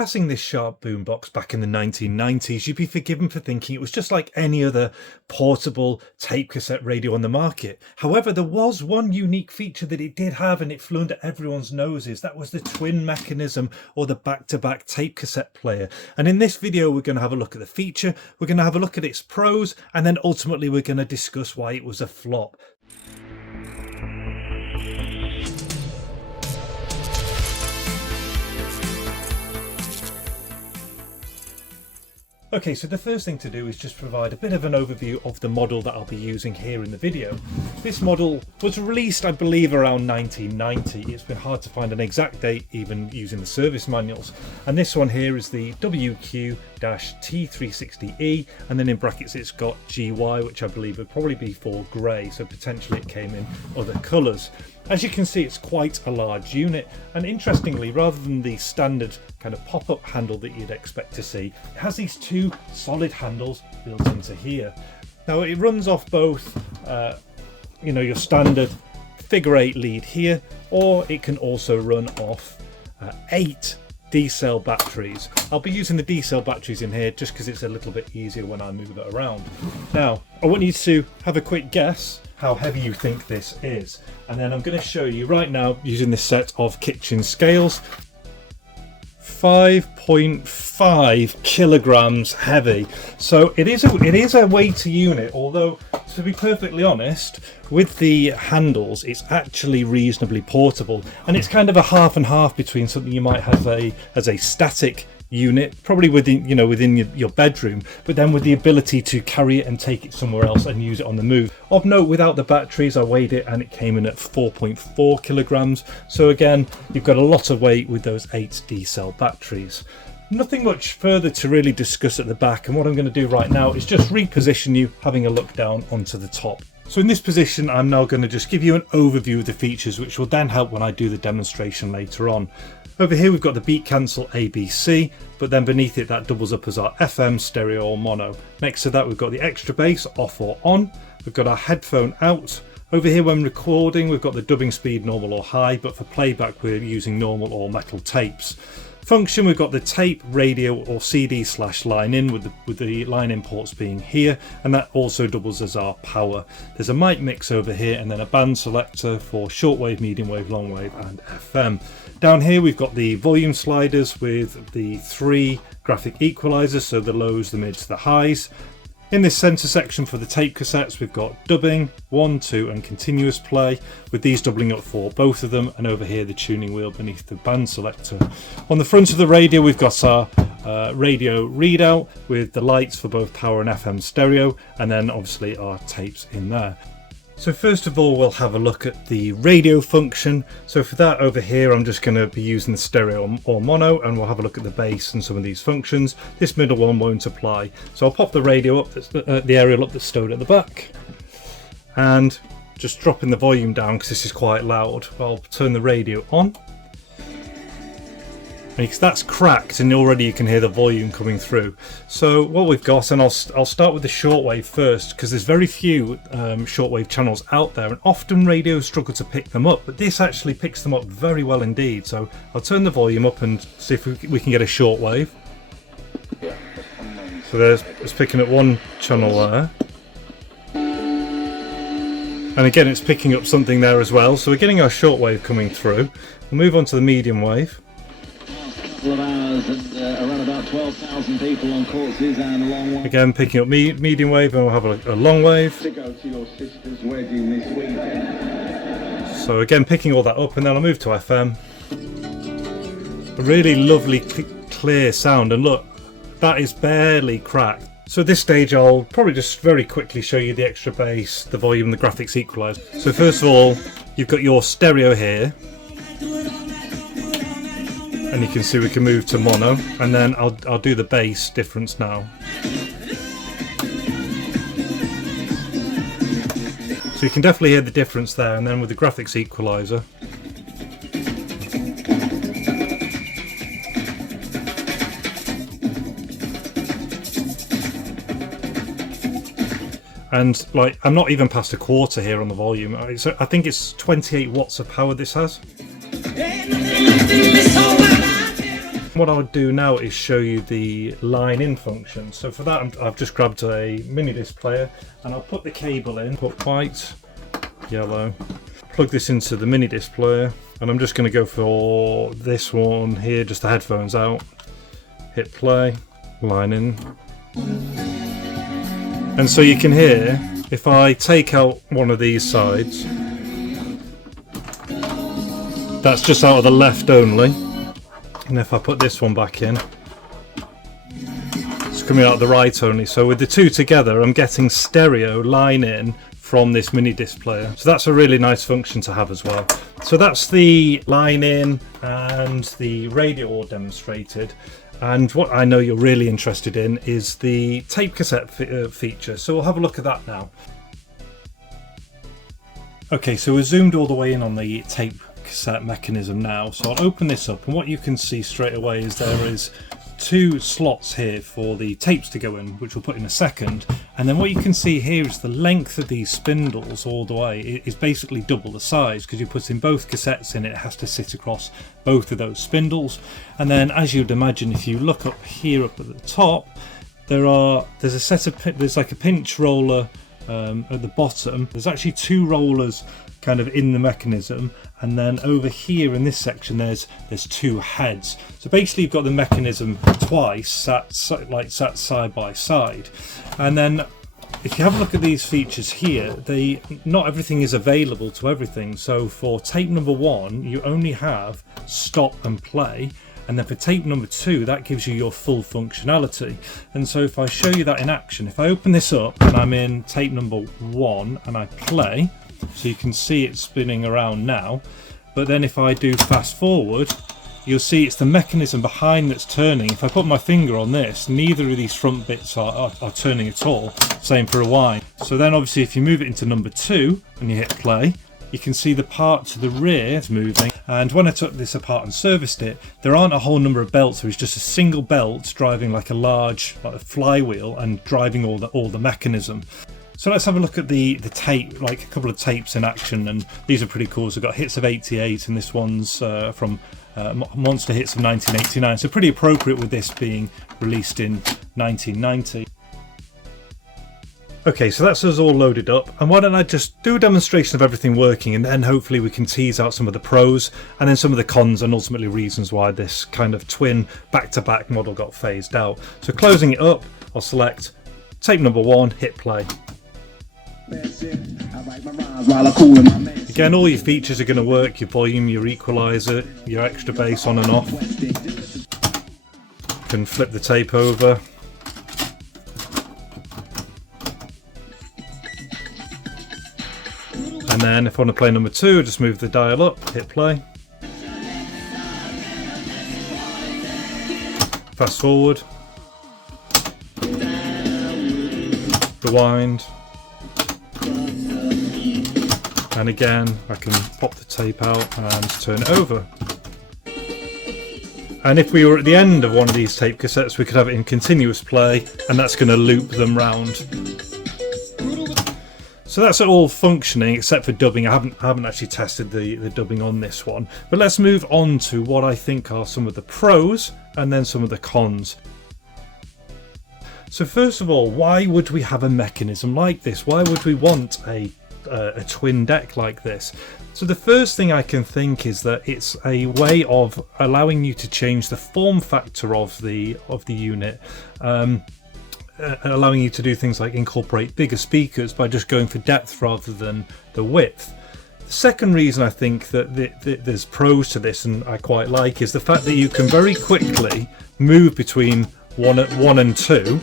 Passing this Sharp boombox back in the 1990s, you'd be forgiven for thinking it was just like any other portable tape cassette radio on the market. However, there was one unique feature that it did have, and it flew under everyone's noses. That was the twin mechanism, or the back-to-back tape cassette player. And in this video, we're going to have a look at the feature, we're going to have a look at its pros, and then ultimately we're going to discuss why it was a flop. Okay, so the first thing to do is just provide a bit of an overview of the model that I'll be using here in the video. This model was released, I believe, around 1990. It's been hard to find an exact date, even using the service manuals. And this one here is the WQ-T360E, and then in brackets it's got GY, which I believe would probably be for grey, so potentially it came in other colours. As you can see, it's quite a large unit, and interestingly, rather than the standard kind of pop-up handle that you'd expect to see, it has these two solid handles built into here. Now it runs off both your standard figure 8 lead here, or it can also run off 8 D-cell batteries. I'll be using the D-cell batteries in here just because it's a little bit easier when I move it around. Now I want you to have a quick guess how heavy you think this is, and then I'm going to show you right now using this set of kitchen scales. 5.5 kilograms heavy, so it is a weighty unit, although to be perfectly honest, with the handles it's actually reasonably portable, and it's kind of a half and half between something you might have as a static unit, probably within your bedroom, but then with the ability to carry it and take it somewhere else and use it on the move. Of note, without the batteries, I weighed it and it came in at 4.4 kilograms. So again, you've got a lot of weight with those 8 D-cell batteries. Nothing much further to really discuss at the back, and what I'm going to do right now is just reposition you, having a look down onto the top. So in this position, I'm now going to just give you an overview of the features, which will then help when I do the demonstration later on. Over here we've got the beat cancel ABC, but then beneath it that doubles up as our FM, stereo or mono. Next to that we've got the extra bass off or on. We've got our headphone out. Over here when recording we've got the dubbing speed normal or high, but for playback we're using normal or metal tapes. Function, we've got the tape, radio or CD/line in, with the line in ports being here, and that also doubles as our power. There's a mic mix over here, and then a band selector for shortwave, medium wave, long wave and FM. Down here we've got the volume sliders with the 3 graphic equalizers, so the lows, the mids, the highs. In this center section for the tape cassettes we've got dubbing, 1, 2 and continuous play, with these doubling up for both of them, and over here the tuning wheel beneath the band selector. On the front of the radio we've got our radio readout with the lights for both power and FM stereo, and then obviously our tapes in there. So first of all we'll have a look at the radio function. So for that, over here I'm just going to be using the stereo or mono, and we'll have a look at the bass and some of these functions. This middle one won't apply, so I'll pop the radio up, the aerial up that's stowed at the back, and just dropping the volume down because this is quite loud. I'll turn the radio on, because that's cracked and already you can hear the volume coming through. So what we've got, and I'll start with the shortwave first, because there's very few shortwave channels out there, and often radios struggle to pick them up, but this actually picks them up very well indeed. So I'll turn the volume up and see if we can get a shortwave. So it's picking up one channel there, and again it's picking up something there as well, so we're getting our shortwave coming through. We'll move on to the medium wave. Of hours, around about 12,000 people on courses and long wave. Again picking up medium wave, and we'll have a long wave. To go to your sister's wedding this weekend. So again picking all that up, and then I'll move to FM. A really lovely clear sound, and look, that is barely cracked. So at this stage I'll probably just very quickly show you the extra bass, the volume, the graphics equalizer. So first of all you've got your stereo here, and you can see we can move to mono, and then I'll do the bass difference now. So you can definitely hear the difference there, and then with the graphics equalizer. And like, I'm not even past a quarter here on the volume. I think it's 28 watts of power this has. what I would do now is show you the line in function. So for that, I've just grabbed a mini disc player and I'll put the cable in, put white, yellow, plug this into the mini disc player, and I'm just going to go for this one here, just the headphones out, hit play, line in. And so you can hear, if I take out one of these sides, that's just out of the left only. And if I put this one back in, it's coming out of the right only. So with the two together, I'm getting stereo line in from this mini disc player. So that's a really nice function to have as well. So that's the line in and the radio all demonstrated. And what I know you're really interested in is the tape cassette feature. So we'll have a look at that now. Okay, so we're zoomed all the way in on the tape cassette mechanism now. So I'll open this up, and what you can see straight away is there is two slots here for the tapes to go in, which we'll put in a second. And then what you can see here is the length of these spindles all the way is basically double the size, because you put in both cassettes in, it has to sit across both of those spindles. And then, as you'd imagine, if you look up here up at the top, there's like a pinch roller at the bottom. There's actually two rollers kind of in the mechanism, and then over here in this section there's two heads. So basically you've got the mechanism twice sat side by side. And then if you have a look at these features here, not everything is available to everything. So for tape number 1 you only have stop and play, and then for tape number 2 that gives you your full functionality. And so if I show you that in action, if I open this up and I'm in tape number 1 and I play, so you can see it spinning around now, but then if I do fast forward, you'll see it's the mechanism behind that's turning. If I put my finger on this, neither of these front bits are turning at all. Same for a wind. So then obviously if you move it into number 2 and you hit play, you can see the part to the rear is moving. And when I took this apart and serviced it, there aren't a whole number of belts. There's just a single belt driving like a large flywheel and driving all the mechanism. So let's have a look at the tape, like a couple of tapes in action, and these are pretty cool. So we've got Hits of '88, and this one's from Monster Hits of 1989. So pretty appropriate with this being released in 1990. Okay, so that's us all loaded up, and why don't I just do a demonstration of everything working, and then hopefully we can tease out some of the pros and then some of the cons and ultimately reasons why this kind of twin back-to-back model got phased out. So closing it up, I'll select tape number 1, hit play. Again, all your features are going to work, your volume, your equalizer, your extra bass on and off. You can flip the tape over. And then if I want to play number 2, just move the dial up, hit play. Fast forward. Rewind. And again, I can pop the tape out and turn it over. And if we were at the end of one of these tape cassettes, we could have it in continuous play, and that's going to loop them round. So that's all functioning except for dubbing. I haven't actually tested the dubbing on this one. But let's move on to what I think are some of the pros and then some of the cons. So first of all, why would we have a mechanism like this? Why would we want a twin deck like this? So the first thing I can think is that it's a way of allowing you to change the form factor of the unit, allowing you to do things like incorporate bigger speakers by just going for depth rather than the width. The second reason I think that there's pros to this, and I quite like, is the fact that you can very quickly move between 1 and 2.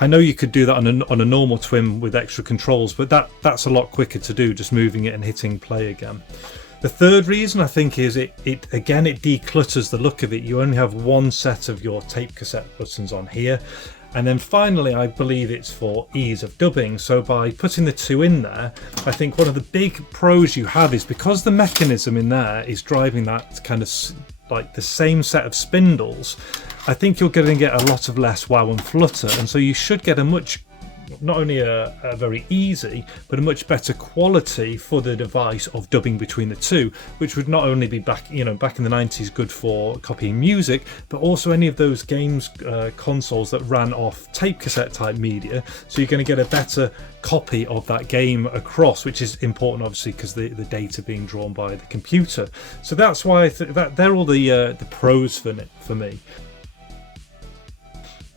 I know you could do that on a normal twin with extra controls, but that's a lot quicker to do, just moving it and hitting play again. The third reason I think is it declutters the look of it. You only have one set of your tape cassette buttons on here. And then finally, I believe it's for ease of dubbing. So by putting the 2 in there, I think one of the big pros you have is because the mechanism in there is driving that kind of like the same set of spindles, I think you're going to get a lot of less wow and flutter, and so you should get a much not only a very easy but a much better quality for the device of dubbing between the two, which would not only be back in the 90s good for copying music, but also any of those games consoles that ran off tape cassette type media, so you're going to get a better copy of that game across, which is important obviously because the data being drawn by the computer. So that's why that they're all the pros for me.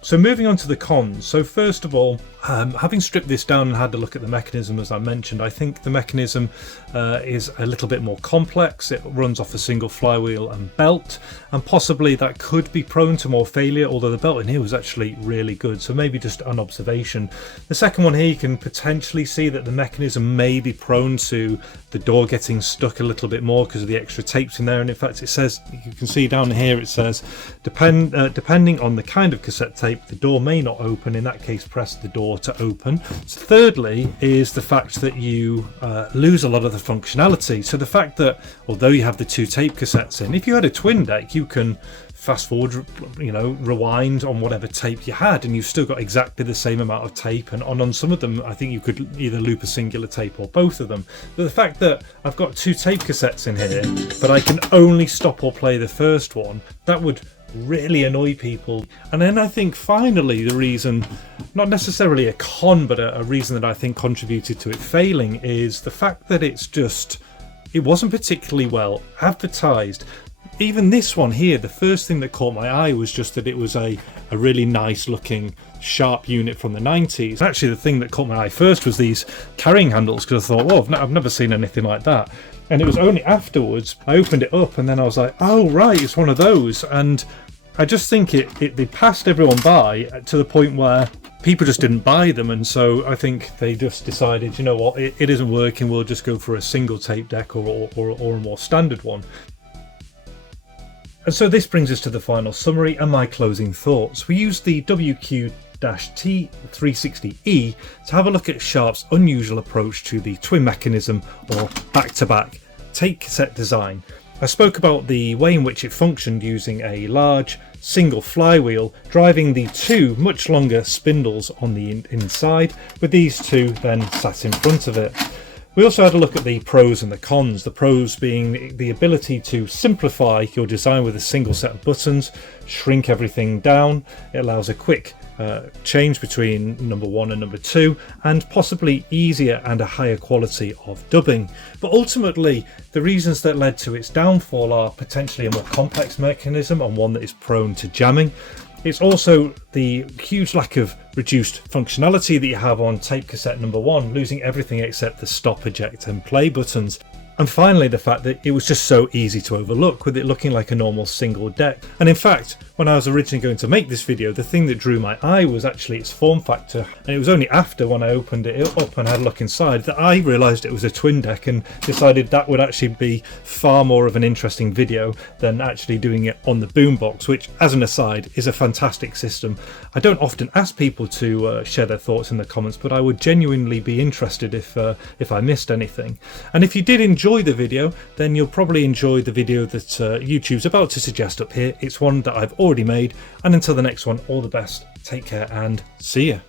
So moving on to the cons. So first of all, having stripped this down and had a look at the mechanism, as I mentioned, I think the mechanism is a little bit more complex. It runs off a single flywheel and belt, and possibly that could be prone to more failure, although the belt in here was actually really good, so maybe just an observation. The second one here, you can potentially see that the mechanism may be prone to the door getting stuck a little bit more because of the extra tapes in there, and in fact it says, you can see down here, it says depending on the kind of cassette tape, the door may not open. In that case, press the door to open. So thirdly is the fact that you lose a lot of the functionality. So the fact that although you have the two tape cassettes in, if you had a twin deck, you can fast forward, rewind on whatever tape you had, and you've still got exactly the same amount of tape. And on some of them, I think you could either loop a singular tape or both of them. But the fact that I've got two tape cassettes in here, but I can only stop or play the first one, that would really annoy people. And then I think finally the reason, not necessarily a con, but a reason that I think contributed to it failing, is the fact that it wasn't particularly well advertised. Even this one here, the first thing that caught my eye was just that it was a really nice looking sharp unit from the 90s. Actually, the thing that caught my eye first was these carrying handles, because I thought, well, I've never seen anything like that. And it was only afterwards I opened it up and then I was like, oh right, it's one of those. And I just think they passed everyone by to the point where people just didn't buy them, and so I think they just decided, you know what, it isn't working, we'll just go for a single tape deck or a more standard one. And so this brings us to the final summary and my closing thoughts. We used the WQ-T360E to have a look at Sharp's unusual approach to the twin mechanism or back-to-back tape cassette design. I spoke about the way in which it functioned using a large single flywheel driving the two much longer spindles on the inside, with these two then sat in front of it. We also had a look at the pros and the cons, the pros being the ability to simplify your design with a single set of buttons, shrink everything down. It allows a quick change between number 1 and number 2, and possibly easier and a higher quality of dubbing. But ultimately, the reasons that led to its downfall are potentially a more complex mechanism and one that is prone to jamming. It's also the huge lack of reduced functionality that you have on tape cassette number 1, losing everything except the stop, eject and play buttons. And finally, the fact that it was just so easy to overlook, with it looking like a normal single deck. And in fact, when I was originally going to make this video, the thing that drew my eye was actually its form factor. And it was only after, when I opened it up and had a look inside, that I realised it was a twin deck and decided that would actually be far more of an interesting video than actually doing it on the Boombox, which, as an aside, is a fantastic system. I don't often ask people to share their thoughts in the comments, but I would genuinely be interested if I missed anything. And if you did enjoy the video, then you'll probably enjoy the video that YouTube's about to suggest up here. It's one that I've already made, and until the next one, all the best, take care and see ya.